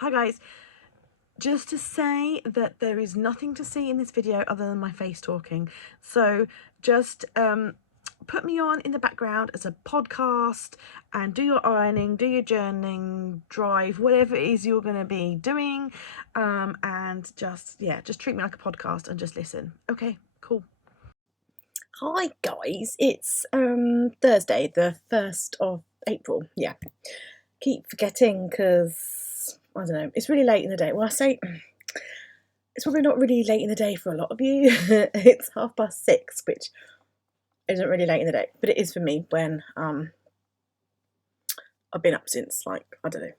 Hi guys, just to say that there is nothing to see in this video other than my face talking, so just put me on in the background as a podcast and do your ironing, do your journaling, drive, whatever it is you're going to be doing, and just treat me like a podcast and just listen. Okay, cool. Hi guys, it's Thursday, the 1st of April. Yeah, keep forgetting because I don't know, it's really late in the day. Well, I say it's probably not really late in the day for a lot of you. It's 6:30, which isn't really late in the day, but it is for me when I've been up since, like, I don't know,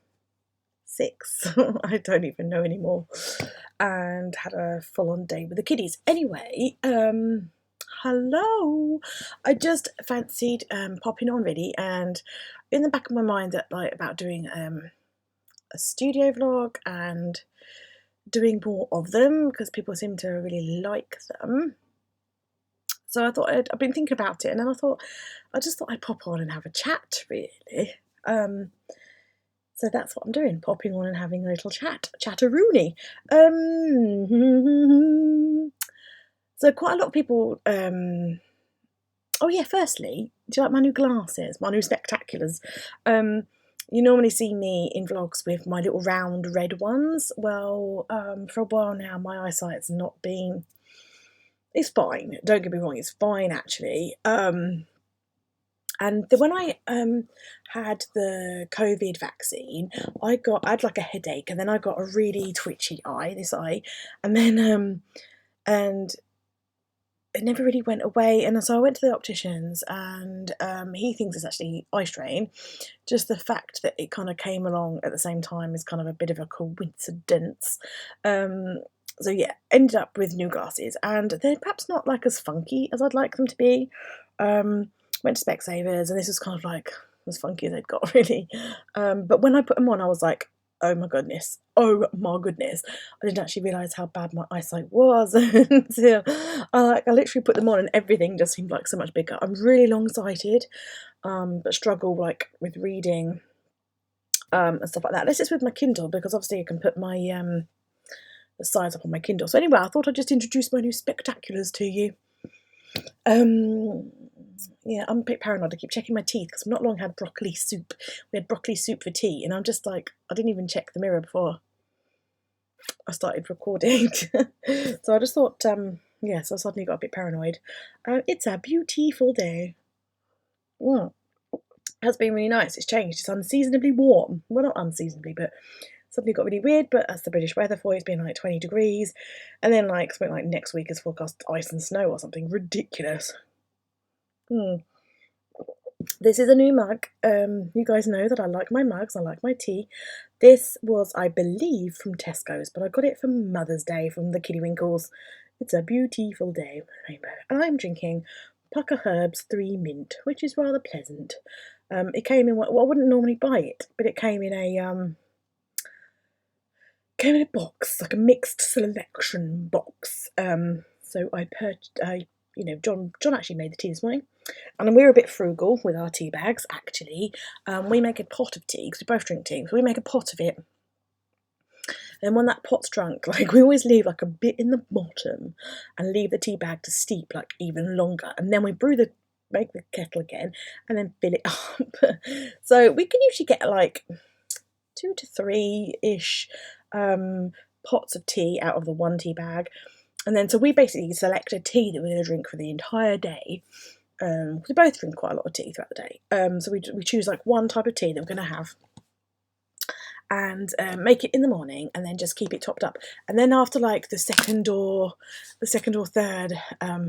6. I don't even know anymore, and had a full-on day with the kiddies. Anyway, hello. I just fancied popping on really, and in the back of my mind that about doing a studio vlog and doing more of them because people seem to really like them. So I thought I've been thinking about it, and then I just thought I'd pop on and have a chat really. So that's what I'm doing, popping on and having a little chatteroony. So quite a lot of people. Oh yeah, firstly, do you like my new glasses, my new spectaculars? You normally see me in vlogs with my little round red ones. Well, for a while now, my eyesight's not been. It's fine. Don't get me wrong, it's fine actually. And when I had the COVID vaccine, I had like a headache, and then I got a really twitchy eye, this eye, and then and it never really went away. And so I went to the opticians, and he thinks it's actually eye strain. Just the fact that it kind of came along at the same time is kind of a bit of a coincidence. So yeah, ended up with new glasses, and they're perhaps not like as funky as I'd like them to be. Went to Specsavers, and this was kind of like as funky as they'd got, really. But when I put them on, I was like, oh my goodness, oh my goodness. I didn't actually realise how bad my eyesight was until I literally put them on, and everything just seemed like so much bigger. I'm really long-sighted, but struggle like with reading and stuff like that. This is with my Kindle, because obviously I can put my the size up on my Kindle. So anyway, I thought I'd just introduce my new spectaculars to you. Yeah, I'm a bit paranoid. I keep checking my teeth because I've not long had broccoli soup. We had broccoli soup for tea, and I'm just like, I didn't even check the mirror before I started recording. So I just thought, yeah, so I suddenly got a bit paranoid. It's a beautiful day. It has been really nice. It's changed. It's unseasonably warm. Well, not unseasonably, but suddenly got really weird. But that's the British weather for it. It's been like 20 degrees. And then like something like next week is forecast ice and snow or something ridiculous. This is a new mug. You guys know that I like my mugs, I like my tea. This was, I believe, from Tesco's, but I got it for Mother's Day from the Kiddywinkles. It's a beautiful day, rainbow. And I'm drinking Pucker Herbs 3 Mint, which is rather pleasant. It came in, well, I wouldn't normally buy it, but it came in a box, like a mixed selection box. So I purchased, John actually made the tea this morning. And we're a bit frugal with our tea bags, actually. We make a pot of tea, because we both drink tea, so we make a pot of it. And when that pot's drunk, like, we always leave like a bit in the bottom and leave the tea bag to steep like even longer. And then we make the kettle again and then fill it up. So we can usually get like 2 to 3-ish pots of tea out of the one tea bag. And then so we basically select a tea that we're going to drink for the entire day. We both drink quite a lot of tea throughout the day. So we choose like one type of tea that we're going to have, and make it in the morning, and then just keep it topped up. And then after like the second or third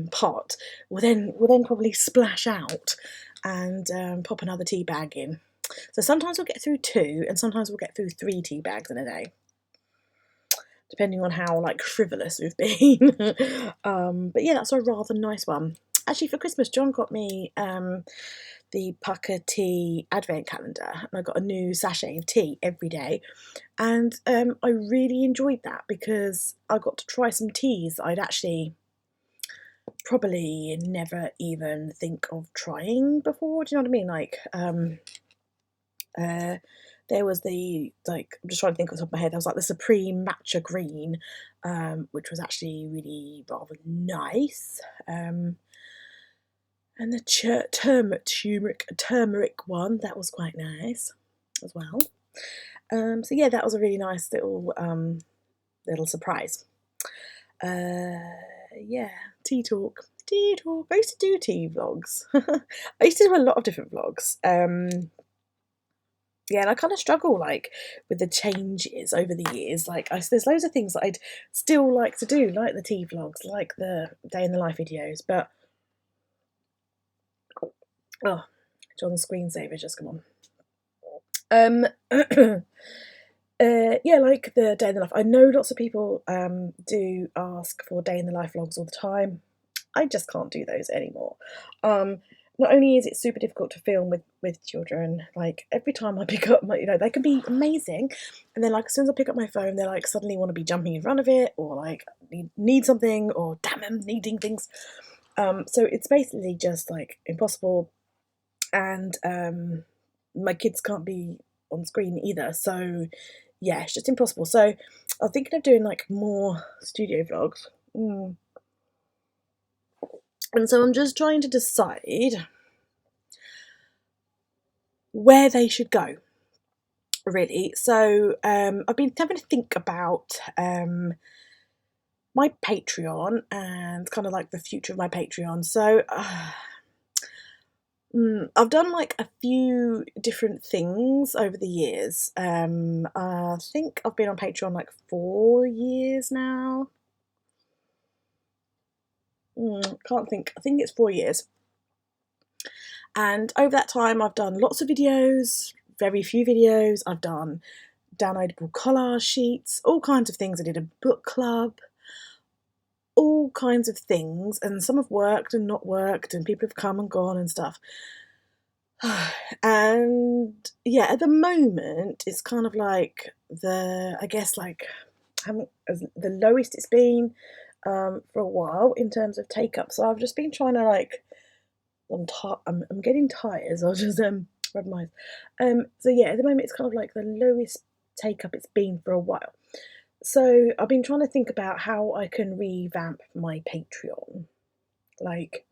pot, we'll then probably splash out and pop another tea bag in. So sometimes we'll get through 2, and sometimes we'll get through 3 tea bags in a day, depending on how like frivolous we've been. But yeah, that's a rather nice one. Actually, for Christmas, John got me the Pucker Tea Advent Calendar, and I got a new sachet of tea every day. And I really enjoyed that because I got to try some teas I'd actually probably never even think of trying before. Do you know what I mean? Like There was the, like, I'm just trying to think off the top of my head, there was like the Supreme Matcha Green, which was actually really rather nice. And the turmeric one, that was quite nice as well. So yeah, that was a really nice little surprise. Yeah, tea talk. Tea talk. I used to do tea vlogs. I used to do a lot of different vlogs. Yeah, and I kind of struggle like with the changes over the years. Like, there's loads of things that I'd still like to do, like the tea vlogs, like the day in the life videos. But oh, John's screensaver just come on. Yeah, like the day in the life. I know lots of people do ask for day in the life vlogs all the time. I just can't do those anymore. Not only is it super difficult to film with children, like every time I pick up my, they can be amazing, and then like as soon as I pick up my phone, they like suddenly want to be jumping in front of it, or like need something, or damn them needing things. So it's basically just like impossible, and my kids can't be on screen either. So yeah, it's just impossible. So I'm thinking of doing like more studio vlogs. And so I'm just trying to decide where they should go, really. So I've been having to think about my Patreon and kind of like the future of my Patreon. So I've done like a few different things over the years. I think I've been on Patreon like 4 years now. Can't think. I think it's 4 years. And over that time, I've done lots of videos, very few videos. I've done downloadable collage sheets, all kinds of things. I did a book club, all kinds of things. And some have worked and not worked, and people have come and gone and stuff. And yeah, at the moment, it's kind of like I guess like the lowest it's been for a while in terms of take up. So I've just been trying to like, I'm getting tired, so I'll just rub my eyes. So yeah, at the moment it's kind of like the lowest take up it's been for a while. So I've been trying to think about how I can revamp my Patreon, like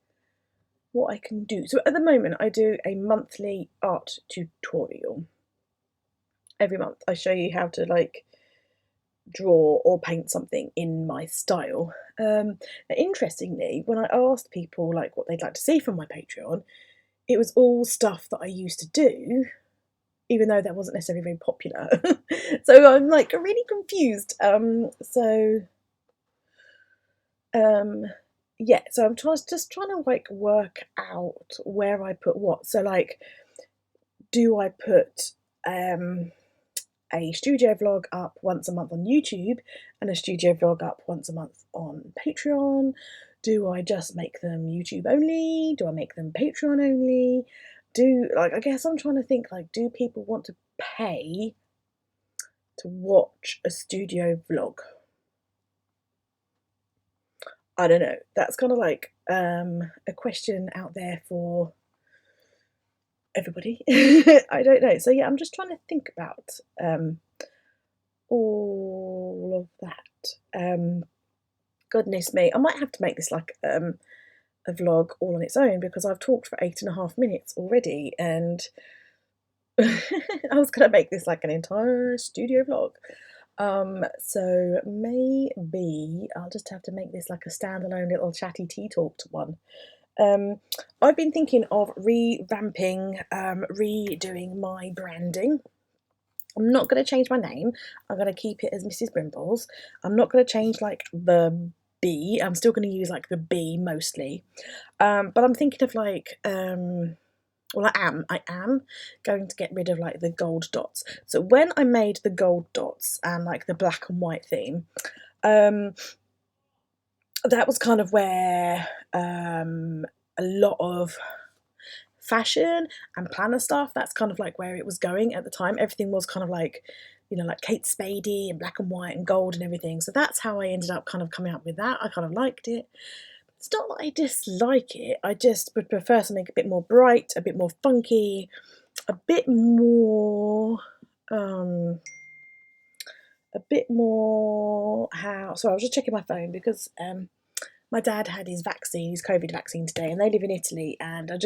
what I can do. So at the moment I do a monthly art tutorial. Every month I show you how to like draw or paint something in my style. Interestingly, when I asked people like what they'd like to see from my Patreon, it was all stuff that I used to do, even though that wasn't necessarily very popular. So I'm like really confused. Yeah, so I'm just trying to like work out where I put what. So like, do I put a studio vlog up once a month on YouTube and a studio vlog up once a month on Patreon? Do I just make them YouTube only? Do I make them Patreon only? I guess I'm trying to think like, do people want to pay to watch a studio vlog? I don't know. That's kind of like a question out there for everybody. I don't know. So yeah, I'm just trying to think about all of that. Goodness me, I might have to make this like a vlog all on its own, because I've talked for 8.5 minutes already, and I was gonna make this like an entire studio vlog. So maybe I'll just have to make this like a standalone little chatty tea talked one. I've been thinking of revamping, redoing my branding. I'm not going to change my name. I'm going to keep it as Mrs. Brimbles. I'm not going to change like the B. I'm still going to use like the B mostly. But I'm thinking of like, well, I am going to get rid of like the gold dots. So when I made the gold dots and like the black and white theme, that was kind of where a lot of fashion and planner stuff, that's kind of like where it was going at the time. Everything was kind of like, like Kate Spady and black and white and gold and everything. So that's how I ended up kind of coming up with that. I kind of liked it. It's not that I dislike it, I just would prefer something a bit more bright, a bit more funky, a bit more a bit more how. Sorry, I was just checking my phone because my dad had his vaccine, his COVID vaccine today, and they live in Italy. And I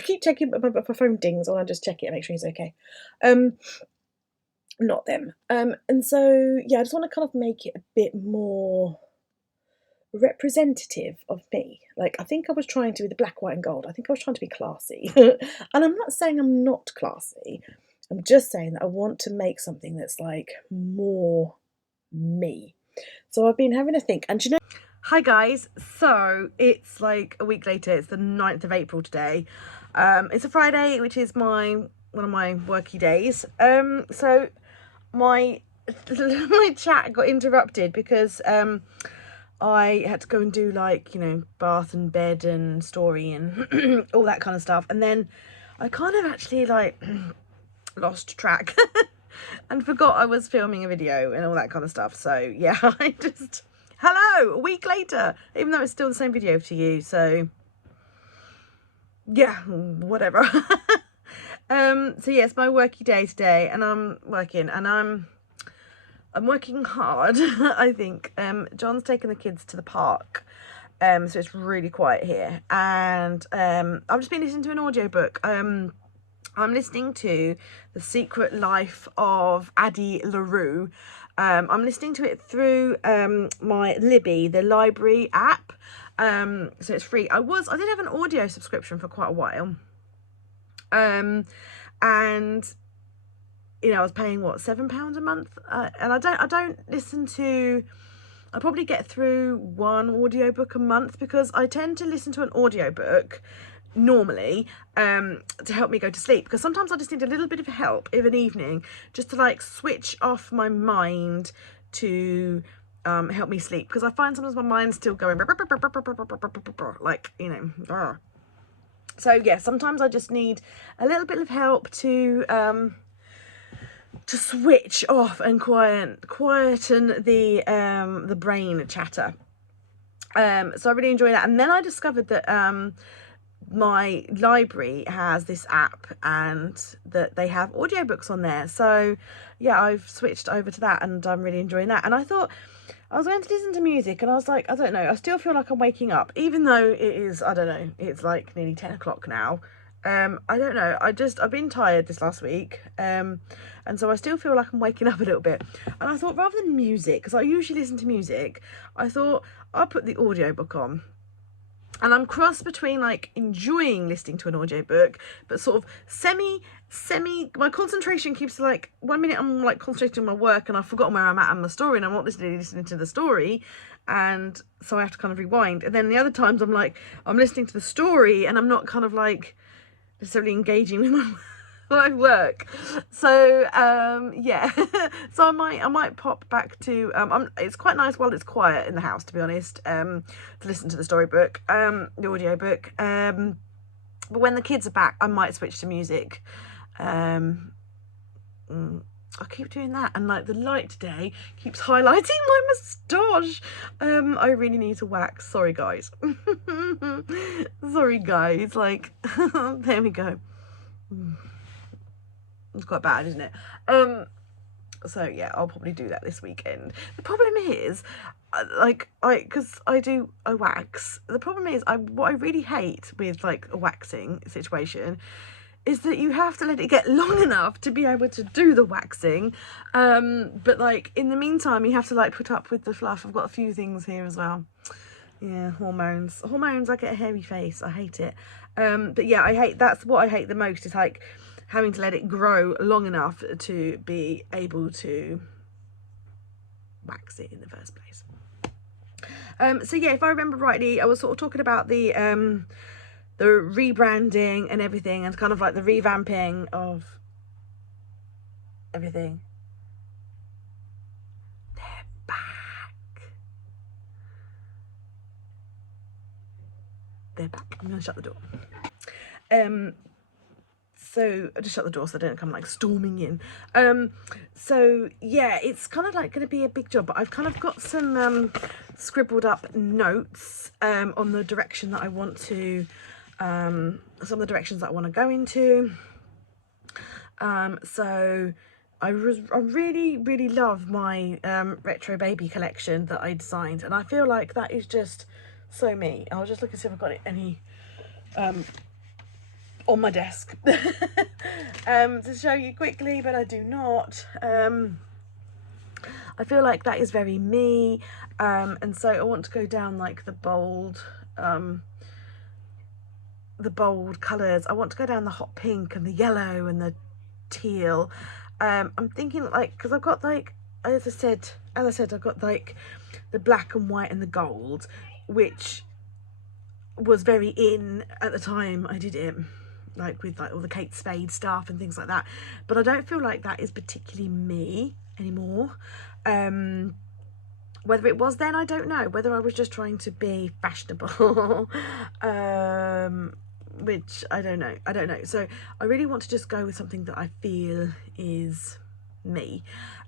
keep checking my phone dings, and I just check it and make sure he's okay. Not them. And so yeah, I just want to kind of make it a bit more representative of me. Like, I think I was trying to, with the black, white, and gold, I think I was trying to be classy. And I'm not saying I'm not classy. I'm just saying that I want to make something that's like more me. So I've been having a think, and you know. Hi guys, so it's like a week later, it's the 9th of April today. It's a Friday, which is one of my worky days. So my my chat got interrupted because I had to go and do, like, you know, bath and bed and story and all that kind of stuff, and then I kind of actually like lost track and forgot I was filming a video and all that kind of stuff. So yeah, I just, hello, a week later, even though it's still the same video to you, so yeah, whatever. So yeah, it's my worky day today, and I'm working, and I'm working hard. I think John's taken the kids to the park, so it's really quiet here, and I've just been listening to an audiobook. I'm listening to The Secret Life of Addie LaRue. I'm listening to it through my Libby, the library app. So it's free. I did have an audio subscription for quite a while. And you know, I was paying what, £7 a month, and I don't listen to. I probably get through one audiobook a month, because I tend to listen to an audiobook normally to help me go to sleep, because sometimes I just need a little bit of help of an evening just to like switch off my mind to help me sleep, because I find sometimes my mind's still going like, you know. So yeah, sometimes I just need a little bit of help to switch off and quieten the brain chatter. So I really enjoy that. And then I discovered that my library has this app, and that they have audiobooks on there. So yeah, I've switched over to that, and I'm really enjoying that. And I thought I was going to listen to music, and I was like, I don't know, I still feel like I'm waking up, even though it is, I don't know, it's like nearly 10 o'clock now. I don't know, I've been tired this last week, and so I still feel like I'm waking up a little bit. And I thought, rather than music, because I usually listen to music, I thought I'll put the audiobook on. And I'm cross between like enjoying listening to an audiobook, but sort of semi, my concentration keeps, like, 1 minute I'm like concentrating on my work and I've forgotten where I'm at in the story, and I'm not listening to the story, and so I have to kind of rewind. And then the other times I'm like, I'm listening to the story and I'm not kind of like necessarily engaging with my work. So yeah, so I might pop back to it's quite nice while it's quiet in the house, to be honest, to listen to the storybook, the audiobook, but when the kids are back, I might switch to music. I keep doing that, and like the light today keeps highlighting my moustache. I really need to wax. Sorry guys. Sorry guys, like there we go. It's quite bad, isn't it? So yeah, I'll probably do that this weekend. The problem is, because I wax. The problem is, what I really hate with like a waxing situation is that you have to let it get long enough to be able to do the waxing. But like in the meantime, you have to like put up with the fluff. I've got a few things here as well. Yeah, hormones. I get a hairy face. I hate it. But yeah, that's what I hate the most, is like having to let it grow long enough to be able to wax it in the first place. So yeah, if I remember rightly, I was sort of talking about the rebranding and everything, and kind of like the revamping of everything. They're back. They're back. I'm gonna shut the door. So I just shut the door so they don't come like storming in. So yeah, it's kind of like going to be a big job, but I've kind of got some scribbled up notes on the direction that I want to, some of the directions that I want to go into. So I really love my retro baby collection that I designed, and I feel like that is just so me. I'll just look and see if I've got any on my desk to show you quickly, but I do not. I feel like that is very me, and so I want to go down like the bold colours. I want to go down the hot pink and the yellow and the teal. I'm thinking like, because I've got like, as I said, I've got like the black and white and the gold, which was very in at the time I did it, like with like all the Kate Spade stuff and things like that. But I don't feel like that is particularly me anymore. Whether it was then, I don't know. Whether I was just trying to be fashionable, which I don't know. So I really want to just go with something that I feel is me.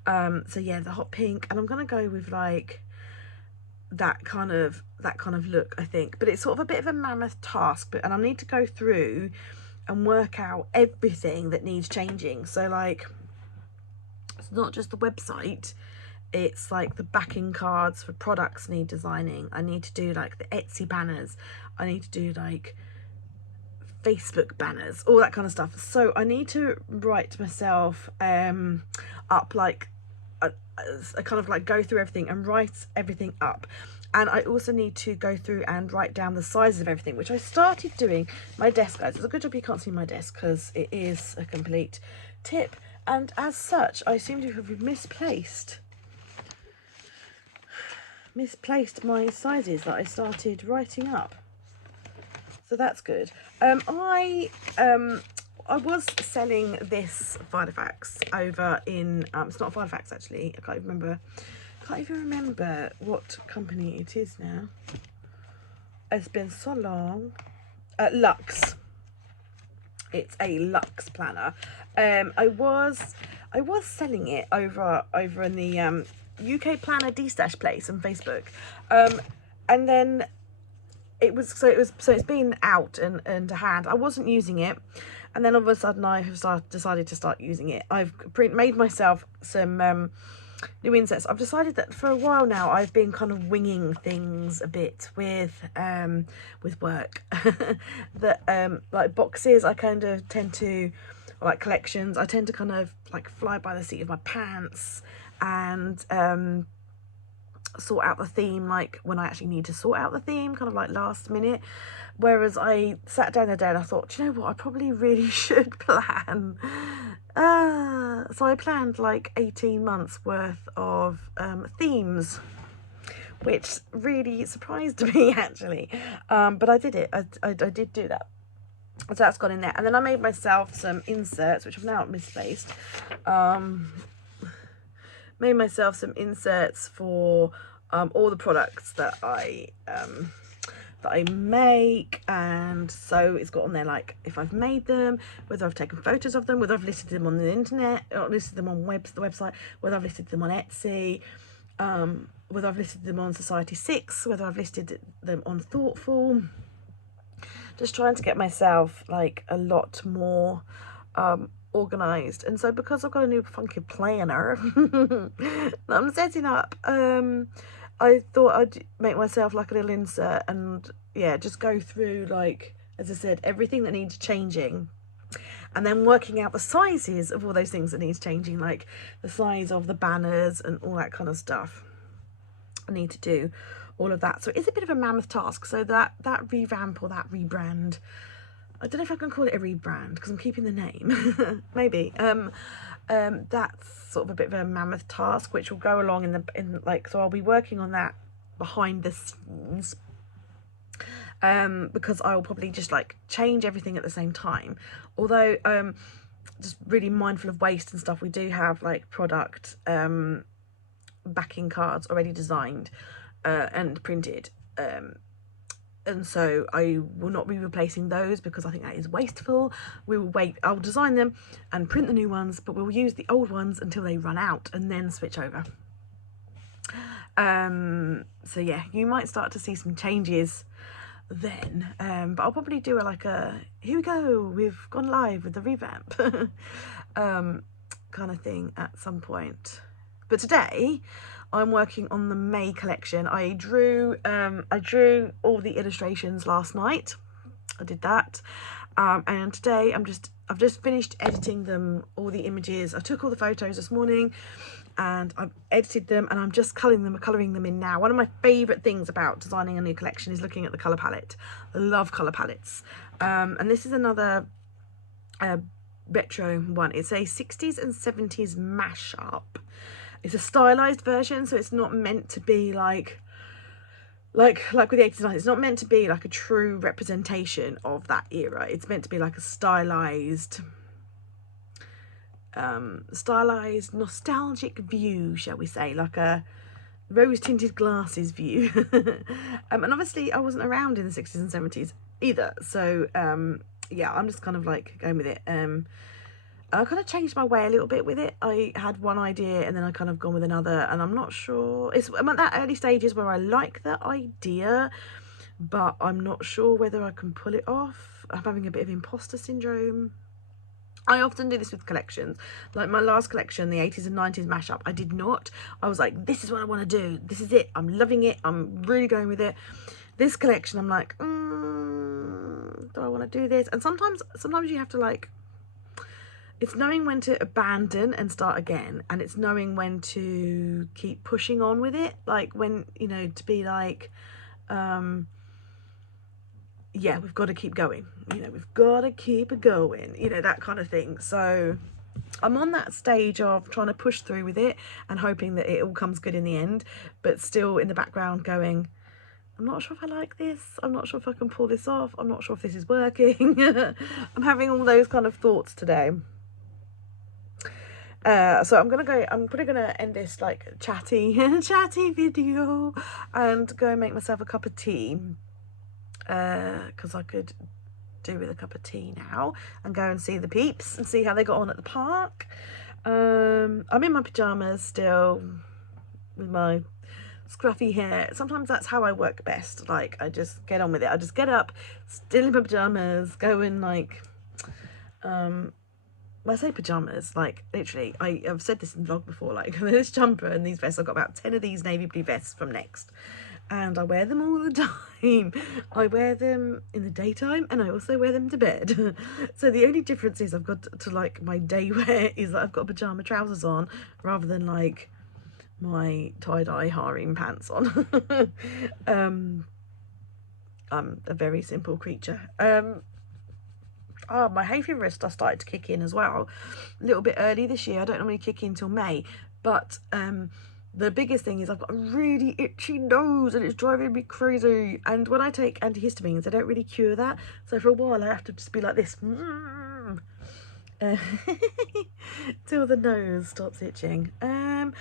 So yeah, the hot pink, and I'm gonna go with like that kind of look, I think. But it's sort of a bit of a mammoth task, and I need to go through and work out everything that needs changing. So like, it's not just the website, it's like the backing cards for products need designing. I need to do like the Etsy banners, I need to do like Facebook banners, all that kind of stuff. So I need to write myself up like a kind of like go through everything and write everything up. And I also need to go through and write down the sizes of everything, which I started doing. My desk, guys, it's a good job you can't see my desk because it is a complete tip, and as such I seem to have misplaced my sizes that I started writing up, so that's good. I was selling this Filofax over in it's not Filofax actually, I can't even remember what company it is now. It's been so long. Lux. It's a Lux planner. I was selling it over in the UK Planner D-Stash place on Facebook, and then it's been out and to hand. I wasn't using it, and then all of a sudden I have decided to start using it. I've made myself some new insets. I've decided that for a while now I've been kind of winging things a bit with work. That like boxes, I kind of tend to, or like collections, I tend to kind of like fly by the seat of my pants and sort out the theme like when I actually need to sort out the theme, kind of like last minute. Whereas I sat down the day and I thought, do you know what, I probably really should plan. So I planned like 18 months worth of themes, which really surprised me actually, but I did it. I did do that. So that's gone in there, and then I made myself some inserts, which I've now misplaced. Made myself some inserts for all the products that I make, and so it's got on there like if I've made them, whether I've taken photos of them, whether I've listed them on the internet or listed them on the website, whether I've listed them on Etsy, whether I've listed them on Society6, whether I've listed them on Thoughtful. Just trying to get myself like a lot more organized. And so because I've got a new funky planner that I'm setting up, I thought I'd make myself like a little insert and yeah, just go through, like, as I said, everything that needs changing, and then working out the sizes of all those things that needs changing, like the size of the banners and all that kind of stuff. I need to do all of that, so it's a bit of a mammoth task. So that revamp or that rebrand, I don't know if I can call it a rebrand because I'm keeping the name. Maybe that's sort of a bit of a mammoth task, which will go along in like, so I'll be working on that behind the scenes, because I will probably just like change everything at the same time. Although just really mindful of waste and stuff, we do have like product backing cards already designed and printed, and so I will not be replacing those because I think that is wasteful. We will wait, I'll design them and print the new ones, but we'll use the old ones until they run out and then switch over. So yeah, you might start to see some changes then, but I'll probably do like a, here we go, we've gone live with the revamp. kind of thing at some point. But today I'm working on the May collection. I drew all the illustrations last night. I did that, and today I've just finished editing them, all the images. I took all the photos this morning and I've edited them, and I'm just colouring them in now. One of my favourite things about designing a new collection is looking at the colour palette. I love colour palettes, and this is another retro one. It's a 60s and 70s mashup. It's a stylized version, so it's not meant to be like with the 80s and 90s, it's not meant to be like a true representation of that era. It's meant to be like a stylized nostalgic view, shall we say, like a rose tinted glasses view. And obviously I wasn't around in the 60s and 70s either, so yeah, I'm just kind of like going with it. I kind of changed my way a little bit with it. I had one idea and then I kind of gone with another, and I'm not sure, I'm at that early stages where I like the idea, but I'm not sure whether I can pull it off. I'm having a bit of imposter syndrome. I often do this with collections. Like my last collection, the 80s and 90s mashup, I did not. I was like, this is what I want to do. This is it. I'm loving it. I'm really going with it. This collection, I'm like, do I want to do this? And sometimes you have to like, it's knowing when to abandon and start again, and it's knowing when to keep pushing on with it, like when, you know, to be like, yeah, we've got to keep going, you know, we've got to keep it going, you know, that kind of thing. So I'm on that stage of trying to push through with it and hoping that it all comes good in the end, but still in the background going, I'm not sure if I like this, I'm not sure if I can pull this off, I'm not sure if this is working. I'm having all those kind of thoughts today. So I'm probably gonna end this like chatty video and go and make myself a cup of tea, because I could do with a cup of tea now, and go and see the peeps and see how they got on at the park. I'm in my pajamas still with my scruffy hair. Sometimes that's how I work best. Like, I just get on with it. I just get up, still in my pajamas, go in like when I say pajamas, like literally, I've said this in the vlog before, like this jumper and these vests, I've got about 10 of these navy blue vests from Next, and I wear them all the time. I wear them in the daytime and I also wear them to bed. So the only difference is I've got to like my day wear is that I've got pajama trousers on rather than like my tie-dye harem pants on. I'm a very simple creature. Oh, my hay fever has started to kick in as well, a little bit early this year. I don't normally kick in till May, but the biggest thing is I've got a really itchy nose and it's driving me crazy, and when I take antihistamines they don't really cure that, so for a while I have to just be like this till the nose stops itching. I'm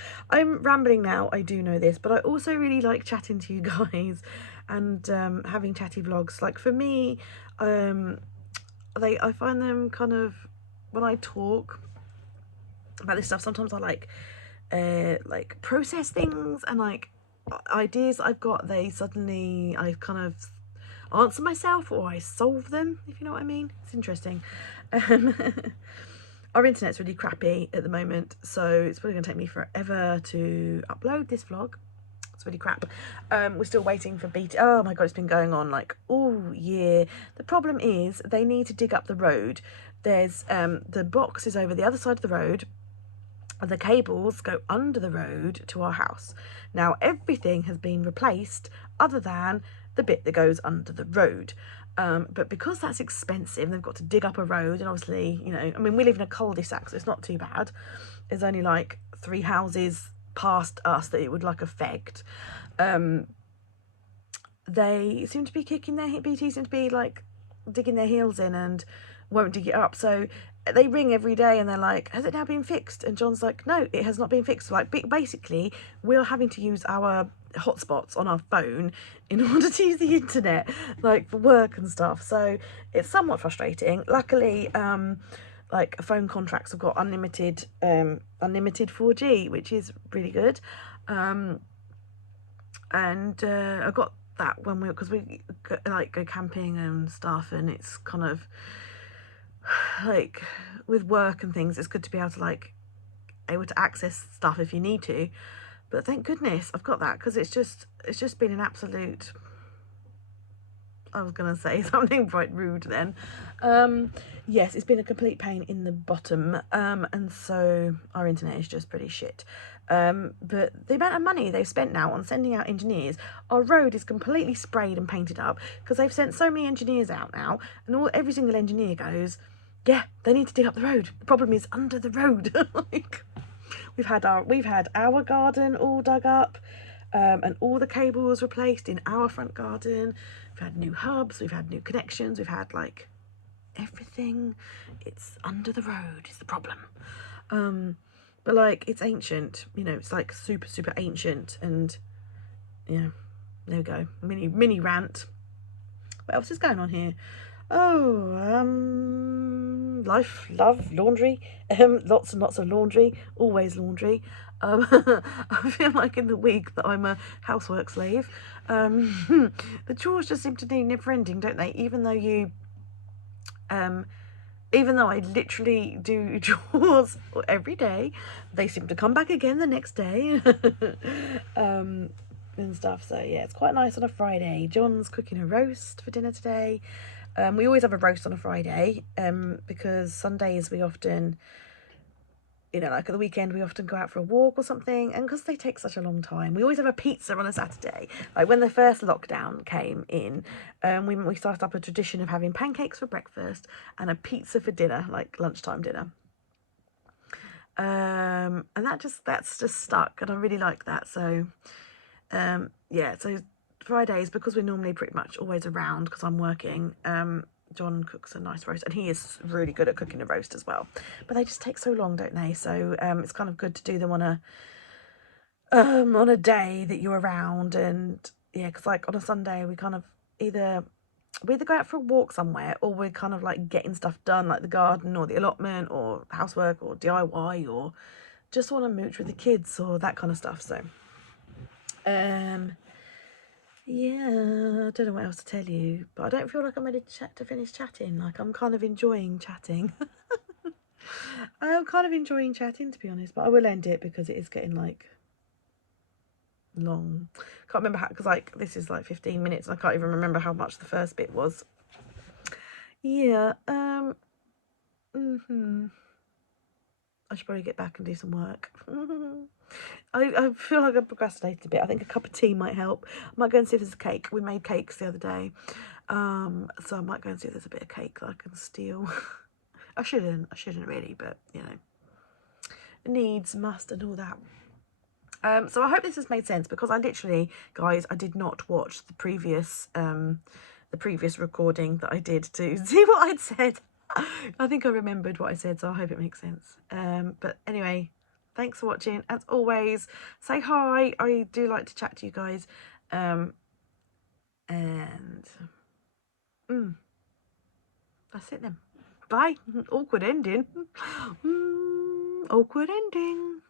rambling now, I do know this, but I also really like chatting to you guys and having chatty vlogs. Like for me, I find them kind of, when I talk about this stuff, sometimes I like process things and like ideas I've got, I kind of answer myself or I solve them, if you know what I mean. It's interesting. Our internet's really crappy at the moment, so it's probably gonna take me forever to upload this vlog. It's really crap. We're still waiting for BT. Oh my god, it's been going on like all year. The problem is they need to dig up the road. There's the box is over the other side of the road, and the cables go under the road to our house. Now everything has been replaced other than the bit that goes under the road. But because that's expensive, they've got to dig up a road, and obviously, you know, I mean, we live in a cul-de-sac, so it's not too bad. There's only like 3 houses past us that it would like affect. They seem to be BT seem to be like digging their heels in and won't dig it up, so they ring every day and they're like, has it now been fixed? And John's like, no, it has not been fixed. Like basically we're having to use our hotspots on our phone in order to use the internet, like for work and stuff, so it's somewhat frustrating. Luckily like phone contracts have got unlimited 4G, which is really good. And I got that when because we go camping and stuff, and it's kind of like with work and things, it's good to be able to like able to access stuff if you need to. But thank goodness I've got that, because it's just been an absolute, I was going to say something quite rude then. Yes, it's been a complete pain in the bottom. And so our internet is just pretty shit. But the amount of money they've spent now on sending out engineers, our road is completely sprayed and painted up because they've sent so many engineers out now, and every single engineer goes, yeah, they need to dig up the road. The problem is under the road. Like, we've had our garden all dug up. And all the cables replaced in our front garden. We've had new hubs, we've had new connections, we've had like everything. It's under the road is the problem. But like, it's ancient, you know, it's like super ancient. And yeah, there we go, mini rant. What else is going on here? Life, love, laundry, lots and lots of laundry, always laundry. I feel like in the week that I'm a housework slave. The chores just seem to be never ending, don't they? Even though I literally do chores every day, they seem to come back again the next day. And stuff. So yeah, it's quite nice on a Friday. John's cooking a roast for dinner today. We always have a roast on a Friday, because Sundays we often, you know, like at the weekend we often go out for a walk or something, and because they take such a long time, we always have a pizza on a Saturday. Like when the first lockdown came in, we started up a tradition of having pancakes for breakfast and a pizza for dinner, like lunchtime dinner. And that's just stuck, and I really like that. So yeah, so Fridays, because we're normally pretty much always around because I'm working, John cooks a nice roast, and he is really good at cooking a roast as well. But they just take so long, don't they? So it's kind of good to do them on a day that you're around. And yeah, because like on a Sunday we either go out for a walk somewhere, or we're kind of like getting stuff done, like the garden or the allotment or housework or DIY, or just want to mooch with the kids or that kind of stuff. So yeah, I don't know what else to tell you, but I don't feel like I'm ready to finish chatting. Like, I'm kind of enjoying chatting. I'm kind of enjoying chatting, to be honest, but I will end it because it is getting like long. Can't remember how, because like this is like 15 minutes and I can't even remember how much the first bit was. Yeah, I should probably get back and do some work. I feel like I procrastinated a bit. I think a cup of tea might help. I might go and see if there's a cake. We made cakes the other day. So I might go and see if there's a bit of cake that I can steal. I shouldn't really, but you know, needs, must, and all that. So I hope this has made sense, because I literally, guys, I did not watch the previous recording that I did to see what I'd said. I think I remembered what I said, so I hope it makes sense. But anyway, thanks for watching. As always, say hi. I do like to chat to you guys. And that's it then. Bye. Awkward ending. Awkward ending.